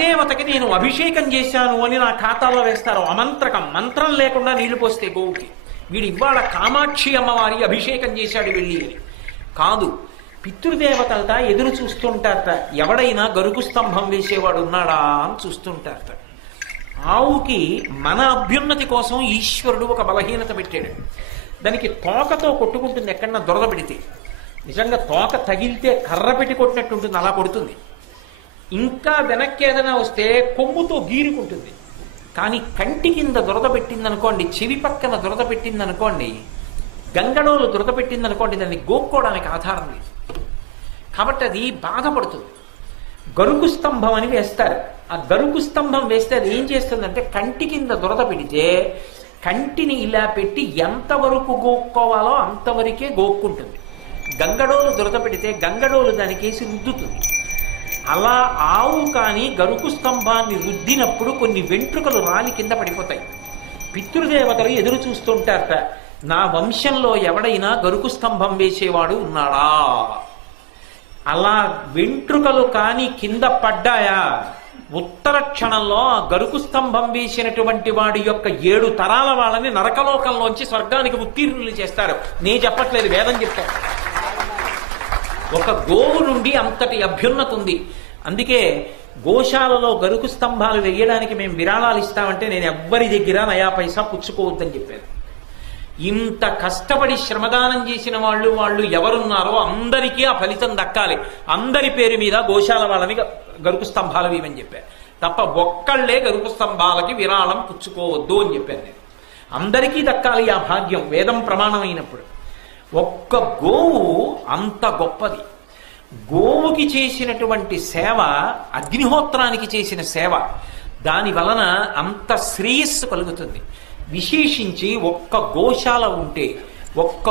దేవతకి నేను అభిషేకం చేశాను అని నా ఖాతాలో వేస్తారు. అమంత్రకం, మంత్రం లేకుండా నీళ్లు పోస్తే గోవుకి. వీడు ఇవాళ కామాక్షి అమ్మవారి అభిషేకం చేశాడు వెళ్ళి అని కాదు. పితృదేవతలట ఎదురు చూస్తుంటారట, ఎవడైనా గరుకు స్తంభం వేసేవాడు ఉన్నాడా అని చూస్తుంటారట. ఆవుకి మన అభ్యున్నతి కోసం ఈశ్వరుడు ఒక బలహీనత పెట్టాడు. దానికి తోకతో కొట్టుకుంటుంది ఎక్కడన్నా దురద పెడితే. నిజంగా తోక తగిలితే కర్ర పెట్టి కొట్టినట్టు ఉంటుంది, అలా కొడుతుంది. ఇంకా వెనక్కి ఏదైనా వస్తే కొమ్ముతో గీరుకుంటుంది. కానీ కంటి కింద దురద పెట్టిందనుకోండి, చెవి పక్కన దురద పెట్టిందనుకోండి, గంగడోలు దురద పెట్టిందనుకోండి, దాన్ని గోక్కోవడానికి ఆధారం లేదు. కాబట్టి అది బాధపడుతుంది. గరుకు స్తంభం అని వేస్తారు. ఆ గరుకు స్తంభం వేస్తే అది ఏం చేస్తుందంటే కంటి కింద దురద పెడితే కంటిని ఇలా పెట్టి ఎంతవరకు గోక్కోవాలో అంతవరకే గోక్కుంటుంది. గంగడోలు దురద పెడితే గంగడోలు దానికేసి రుద్దుతుంది. అలా ఆవు కానీ గరుకు స్తంభాన్ని రుద్దినప్పుడు కొన్ని వెంట్రుకలు రాలి కింద పడిపోతాయి. పితృదేవతలు ఎదురు చూస్తుంటారట, నా వంశంలో ఎవడైనా గరుకు స్తంభం వేసేవాడు ఉన్నాడా. అలా వెంట్రుకలు కానీ కింద పడ్డాయా, ఉత్తర క్షణంలో ఆ గరుకు స్తంభం వేసినటువంటి వాడి యొక్క 7 తరాల వాళ్ళని నరకలోకంలోంచి స్వర్గానికి ఉత్తీర్ణులు చేస్తారు. నేను చెప్పట్లేదు, వేదం చెప్తాను. ఒక గోవు నుండి అంతటి అభ్యున్నతి ఉంది. అందుకే గోశాలలో గరుకు స్తంభాలు వేయడానికి మేము విరాళాలు ఇస్తామంటే నేను ఎవ్వరి దగ్గర నయా పైసా పుచ్చుకోవద్దని చెప్పాను. ఇంత కష్టపడి శ్రమదానం చేసిన వాళ్ళు ఎవరున్నారో అందరికీ ఆ ఫలితం దక్కాలి. అందరి పేరు మీద గోశాల వాళ్ళని గరుకు స్తంభాలు వేయమని చెప్పారు తప్ప ఒక్కళ్లే గరుకు స్తంభాలకి విరాళం పుచ్చుకోవద్దు అని చెప్పాను నేను. అందరికీ దక్కాలి ఆ భాగ్యం, వేదం ప్రమాణమైనప్పుడు. ఒక్క గోవు అంత గొప్పది. గోవుకి చేసినటువంటి సేవ అగ్నిహోత్రానికి చేసిన సేవ. దాని వలన అంత శ్రేయస్సు కలుగుతుంది. విశేషించి ఒక్క గోశాల ఉంటే, ఒక్క